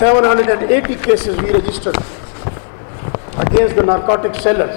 780 cases we registered against the narcotic sellers.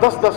10-10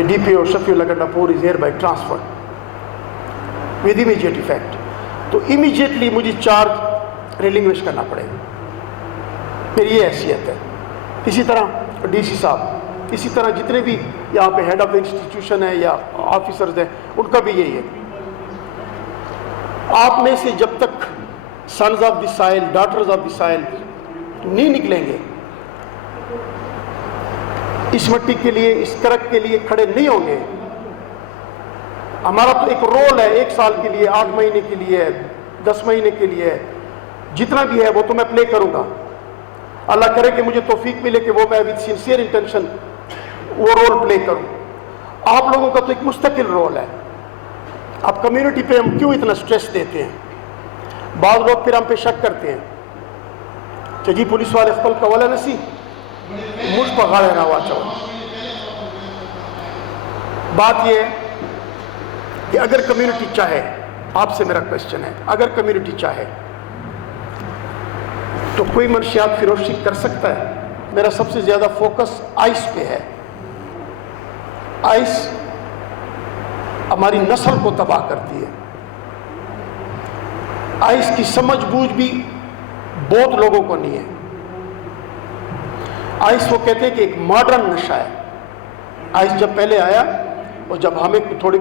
کہ DPO Shafiul Napoor is hereby transferred with immediate effect. تو immediately مجھے charge ریلنگوش کرنا پڑے گا، میری یہ حیثیت ہے. اسی طرح DC صاحب، اسی طرح جتنے بھی یہاں پہ ہیڈ آف انسٹیٹیوشن ہے یا آفیسرز ہیں، ان کا بھی یہی ہے. آپ میں سے جب تک سنز آف دی سائل، ڈاٹرز آف دی سائل نہیں نکلیں گے، اس مٹی کے لیے، اس کرک کے لیے کھڑے نہیں ہوں گے. ہمارا تو ایک رول ہے، 1 سال کے لیے، 8 مہینے کے لیے، 10 مہینے کے لیے، جتنا بھی ہے وہ تو میں پلے کروں گا. اللہ کرے کہ مجھے توفیق ملے کہ وہ میں وتھ سنسیئر انٹینشن وہ رول پلے کروں. آپ لوگوں کا تو ایک مستقل رول ہے. اب کمیونٹی پہ ہم کیوں اتنا سٹریس دیتے ہیں؟ بعض لوگ پھر ہم پہ شک کرتے ہیں کہ جی پولیس والے خپل کولا نسی مجھ پر غاڑے نہ ہوا چاہو. بات یہ ہے کہ اگر کمیونٹی چاہے، آپ سے میرا کوشچن ہے، اگر کمیونٹی چاہے تو کوئی منشیات فروشی کر سکتا ہے. میرا سب سے زیادہ فوکس آئس پہ ہے. آئس ہماری نسل کو تباہ کرتی ہے. آئس کی سمجھ بوجھ بھی بہت لوگوں کو نہیں ہے. آئس وہ کہتے ہیں کہ ایک ماڈرن نشہ ہے. آئس جب پہلے آیا اور جب ہمیں تھوڑی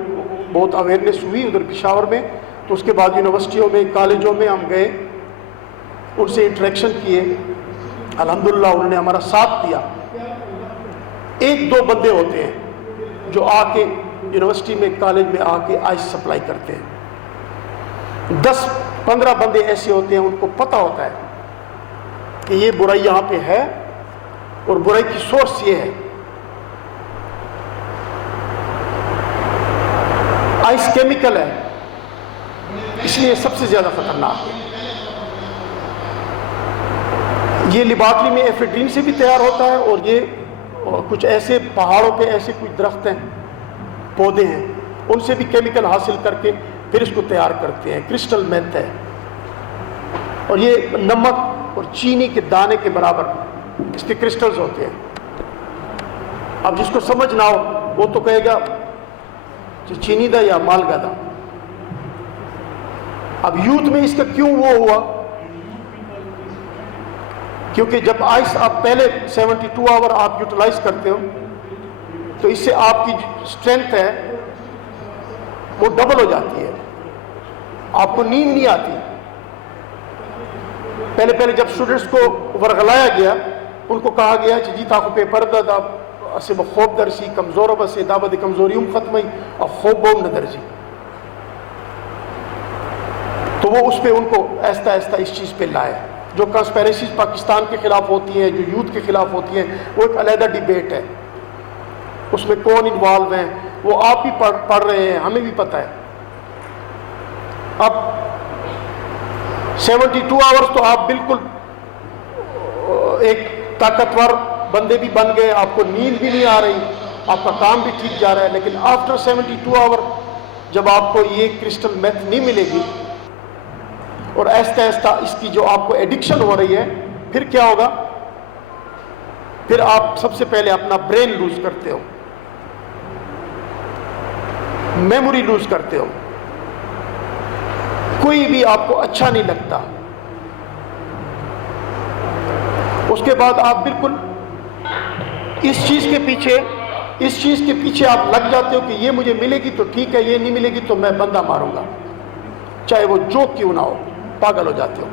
بہت اویئرنیس ہوئی ادھر پشاور میں، تو اس کے بعد یونیورسٹیوں میں، کالجوں میں ہم گئے، ان سے انٹریکشن کیے. الحمدللہ انہوں نے ہمارا ساتھ دیا. 1-2 بندے ہوتے ہیں جو آ کے یونیورسٹی میں، کالج میں آ کے آئس سپلائی کرتے ہیں. 10-15 بندے ایسے ہوتے ہیں، ان کو پتہ ہوتا ہے کہ یہ برائی یہاں پہ ہے اور برائی کی سورس یہ ہے. آئس کیمیکل ہے، اس لیے سب سے زیادہ خطرناک ہے. یہ لیبارٹری میں ایفیڈرین سے بھی تیار ہوتا ہے، اور یہ کچھ ایسے پہاڑوں پہ ایسے کچھ درخت ہیں، پودے ہیں، ان سے بھی کیمیکل حاصل کر کے پھر اس کو تیار کرتے ہیں. کرسٹل میتھ ہے، اور یہ نمک اور چینی کے دانے کے برابر اس کے کرسٹلز ہوتے ہیں. اب جس کو سمجھ نہ ہو وہ تو کہے گا چینی دا یا مالگا دا. اب یوتھ میں اس کا کیوں وہ ہوا؟ کیونکہ جب آئس آپ پہلے 72 آور آپ یوٹیلائز کرتے ہو تو اس سے آپ کی اسٹرینتھ ہے وہ ڈبل ہو جاتی ہے. آپ کو نیند نہیں آتی. پہلے جب اسٹوڈنٹس کو ورغلایا گیا، ان کو کہا گیا کہ جی تاکو پیپر دا اسے خوب درسی کمزور بس دعوت کمزوریوں ختم ہوئی اور خوب بوم نہ درجی. تو وہ اس پہ ان کو آہستہ آہستہ اس چیز پہ لائے. جو کنسپیریسیز پاکستان کے خلاف ہوتی ہیں، جو یوتھ کے خلاف ہوتی ہیں، وہ ایک علیحدہ ڈیبیٹ ہے. اس میں کون انوالو ہیں وہ آپ بھی پڑھ رہے ہیں، ہمیں بھی پتہ ہے. اب 72 آورز تو آپ بالکل ایک طاقتور بندے بھی بن گئے، آپ کو نیند بھی نہیں آ رہی، آپ کا کام بھی ٹھیک جا رہا ہے. لیکن آفٹر 72 آور جب آپ کو یہ کرسٹل میتھ نہیں ملے گی اور آہستہ آہستہ اس کی جو آپ کو ایڈکشن ہو رہی ہے، پھر کیا ہوگا؟ پھر آپ سب سے پہلے اپنا برین لوز کرتے ہو، میموری لوز کرتے ہو، کوئی بھی آپ کو اچھا نہیں لگتا. اس کے بعد آپ بالکل اس چیز کے پیچھے آپ لگ جاتے ہو کہ یہ مجھے ملے گی تو ٹھیک ہے، یہ نہیں ملے گی تو میں بندہ ماروں گا، چاہے وہ جو کیوں نہ ہو. پاگل ہو جاتے ہو.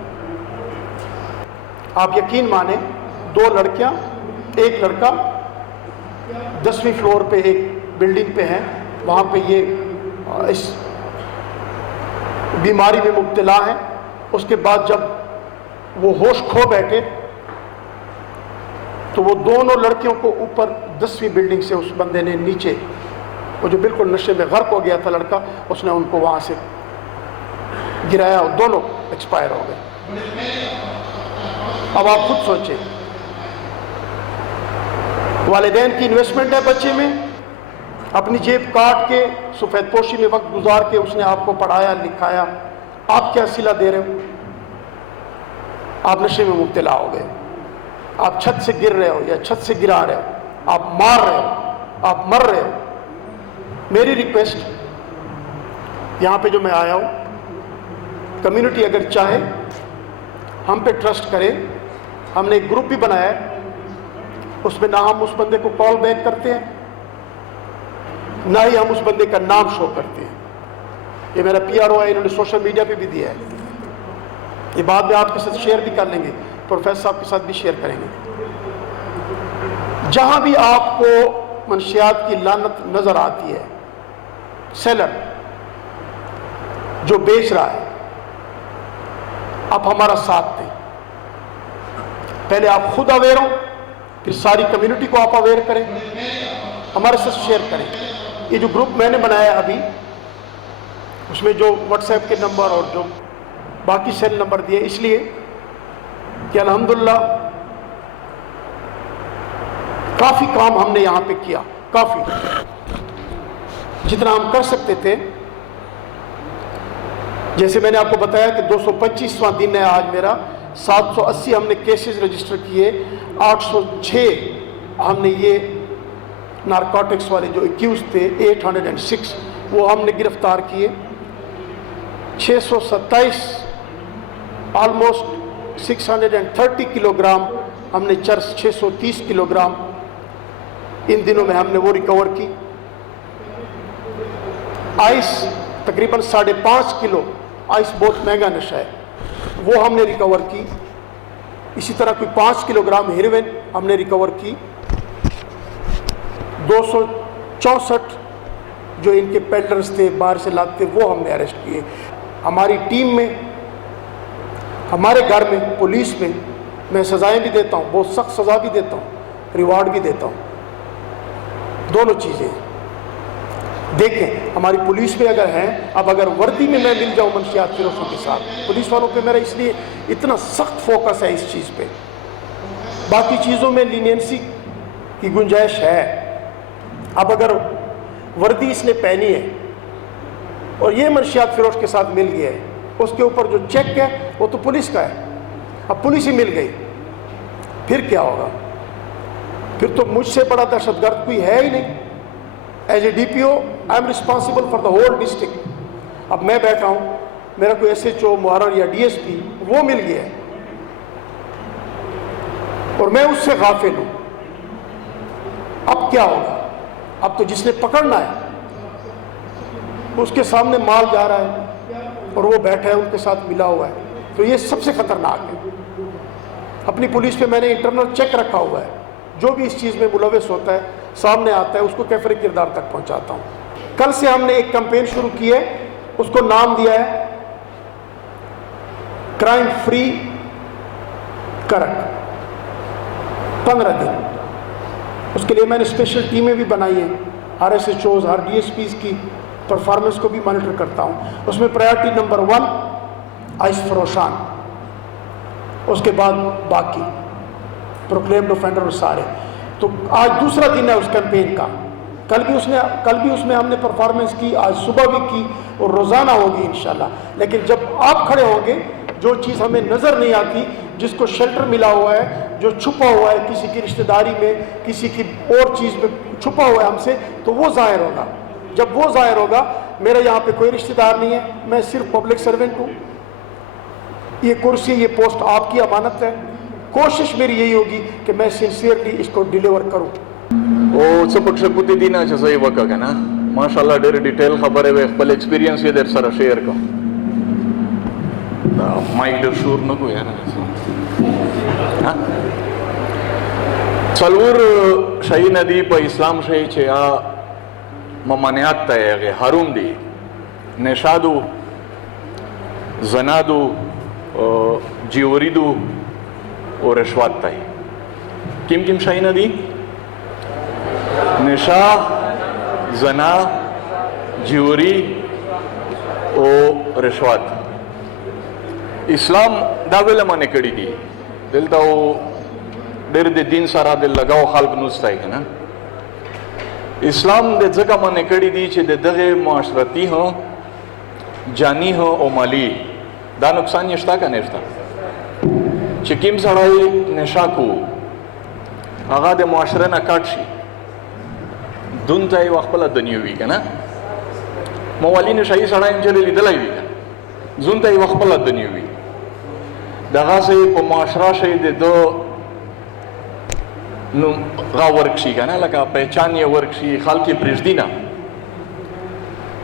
آپ یقین مانیں 2 لڑکیاں، ایک لڑکا 10ویں فلور پہ ایک بلڈنگ پہ ہیں، وہاں پہ یہ اس بیماری میں مبتلا ہیں. اس کے بعد جب وہ ہوش کھو بیٹھے تو وہ دونوں لڑکیوں کو اوپر 10ویں بلڈنگ سے اس بندے نے نیچے، وہ جو بالکل نشے میں غرق ہو گیا تھا لڑکا، اس نے ان کو وہاں سے گرایا اور دونوں ایکسپائر ہو گئے. اب آپ خود سوچیں، والدین کی انویسٹمنٹ ہے بچے میں، اپنی جیب کاٹ کے سفید پوشی میں وقت گزار کے اس نے آپ کو پڑھایا لکھایا، آپ کیا صلہ دے رہے ہو؟ آپ نشے میں مبتلا ہو گئے، آپ چھت سے گر رہے ہو یا چھت سے گرا رہے ہو، آپ مار رہے ہو، آپ مر رہے ہو. میری ریکویسٹ یہاں پہ جو میں آیا ہوں, کمیونٹی اگر چاہے ہم پہ ٹرسٹ کرے, ہم نے ایک گروپ بھی بنایا ہے, اس میں نہ ہم اس بندے کو کال بیک کرتے ہیں نہ ہی ہم اس بندے کا نام شو کرتے ہیں. یہ میرا PRO ہے, انہوں نے سوشل میڈیا پہ بھی دیا ہے, یہ بعد میں آپ کے ساتھ شیئر بھی کر لیں گے, پروفیسر صاحب کے ساتھ بھی شیئر کریں گے. جہاں بھی آپ کو منشیات کی لعنت نظر آتی ہے, سیلر جو بیچ رہا ہے, آپ ہمارا ساتھ دیں. پہلے آپ خود اویئر ہوں, پھر ساری کمیونٹی کو آپ اویئر کریں, ہمارے ساتھ شیئر کریں. یہ جو گروپ میں نے بنایا ہے ابھی, اس میں جو واٹس ایپ کے نمبر اور جو باقی سیل نمبر دیے, اس لیے کہ الحمدللہ کافی کام ہم نے یہاں پہ کیا, کافی جتنا ہم کر سکتے تھے. جیسے میں نے آپ کو بتایا کہ 225واں دن ہے آج میرا, 780 ہم نے کیسز رجسٹر کیے, 806 ہم نے یہ نارکوٹکس والے جو ایکیوز تھے 806 وہ ہم نے گرفتار کیے, 627 آلموسٹ 630 کلو گرام ہم نے چرس 630 کلو گرام ان دنوں میں ہم نے وہ ریکور کی. آئس تقریباً 5.5 کلو, آئس بہت مہنگا نشہ ہے, وہ ہم نے ریکور کی. اسی طرح کوئی 5 کلو گرام ہیروین ہم نے ریکور کی. 264 جو ان کے پیڈلرز تھے باہر سے لاتے وہ ہم نے اریسٹ کیے. ہماری ٹیم میں, ہمارے گھر میں, پولیس میں سزائیں بھی دیتا ہوں, بہت سخت سزا بھی دیتا ہوں, ریوارڈ بھی دیتا ہوں, دونوں چیزیں. دیکھیں ہماری پولیس میں اگر ہیں, اب اگر وردی میں مل جاؤں منشیات فروشوں کے ساتھ, پولیس والوں پہ میرا اس لیے اتنا سخت فوکس ہے اس چیز پہ. باقی چیزوں میں لینینسی کی گنجائش ہے. اب اگر وردی اس نے پہنی ہے اور یہ منشیات فروش کے ساتھ مل گیا ہے, اس کے اوپر جو چیک ہے وہ تو پولیس کا ہے, اب پولیس ہی مل گئی, پھر کیا ہوگا؟ پھر تو مجھ سے بڑا دہشت گرد کوئی ہے ہی نہیں. As a DPO I am responsible for the whole district. اب میں بیٹھا ہوں, میرا کوئی SHO محرر یا DSP وہ مل گیا ہے اور میں اس سے غافل ہوں, اب کیا ہوگا؟ اب تو جس نے پکڑنا ہے اس کے سامنے مال جا رہا ہے اور وہ بیٹھا ہے ان کے ساتھ ملا ہوا ہے, تو یہ سب سے خطرناک ہے. اپنی پولیس پہ میں نے انٹرنل چیک رکھا ہوا ہے, جو بھی اس چیز میں ملوث ہوتا ہے سامنے آتا ہے اس کو کیفر کردار تک پہنچاتا ہوں. کل سے ہم نے ایک کمپین شروع کی ہے, اس کو نام دیا ہے کرائم فری کرک, 15 دن. اس کے لیے میں نے اسپیشل ٹیمیں بھی بنائی ہیں, ہر SHOs, ہر DSPs کی پرفارمنس کو بھی مانیٹر کرتا ہوں. اس میں پرائیورٹی نمبر 1 آئس فروشان, اس کے بعد باقی پروکلیمڈ اوفینڈر اور سارے. تو آج دوسرا دن ہے اس کیمپین کا. کل بھی اس میں ہم نے پرفارمنس کی, آج صبح بھی کی اور روزانہ ہوگی انشاءاللہ. لیکن جب آپ کھڑے ہوں گے, جو چیز ہمیں نظر نہیں آتی, جس کو شیلٹر ملا ہوا ہے, جو چھپا ہوا ہے کسی کی رشتہ داری میں, کسی کی اور چیز میں چھپا ہوا ہے ہم سے, تو وہ ظاہر ہوگا. جب وہ ظاہر ہوگا, میرا یہاں پہ کوئی رشتہ دار نہیں ہے, میں صرف پبلک سرونٹ ہوں. یہ کرسی, یہ پوسٹ آپ کی امانت ہے. کوشش میری یہی ہوگی کہ میں سنسیئرلی اس کو ڈیلیور کروں. او څه پکښې پوتې دي نه چې زه یې وکړه که نه, ماشاءالله ډېرې ډیټیل خبرې وې, خپل ایکسپیرینس یې در سره شیر کړم. دا مایک ډېر شور نه کو یاره, څلور شیونه دي په اسلام شی چې ممانعات ته یې هغې حروم دي, نشادو, زنادو, جیوریدو او رشوت ته. کم کم شیونه دي؟ نشا, زنا, جیوری او رشوت. اسلام دا ویله منې کړي دي, دلته ډېر د دین سره د لګاو خلک نوستی که نه. اسلام د ځکه منې کړي دي چې د دغې معاشرتي هم, جانی هم او مالی دا نقصان یې شته که نه شته. چې کوم سړی نشا کو, هغه د معاشره نه کټ شي, دون ته یې خپله دنیا وي که نه موالي نشایي سړی هم چې لیدلی وي زون ته یې خپله دنیا وي دغسې په معاشره شی د ده نو غا ورک شي که نه لکه پہچان یې ورک شي خلک یې پرېږدي نه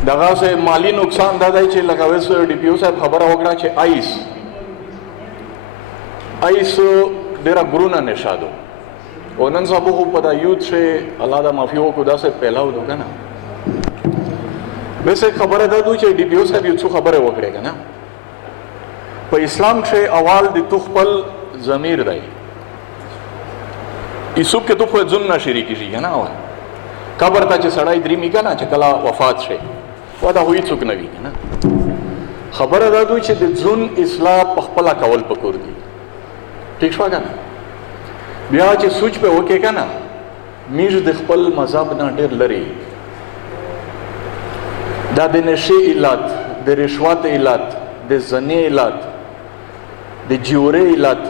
دغسې مالی نقصان دا دی چې لکه اوس ډي پي او صاحب خبره وکړه چې آیس ډېره ګرونه نشه ده او نن سبا خو په دا یوت شی الله دا معافي وکړو داسې پیلاو ده که نه بس ایک خبره دا دو چې ډي پي او صاحب یو څو خبرې وکړې که نه په اسلام کښې اول د تو خپل ضمیر دی یوسف کې تو خو ځون نه شریکېږي که نه اول قبر ته چې سړی درېمي که نه چې کله وفات شي و دا خو هېڅوک نه وي که نه خبره دا دوی چې د ځون اصلاح په خپله کول پکور دي ټیک شوه که نه بیا چې سوچ پې وکړې که نه میږ د خپل مذهب نه ډېر لرې دا د نشې علت د رشوت علت د زنې علت د جیورې علت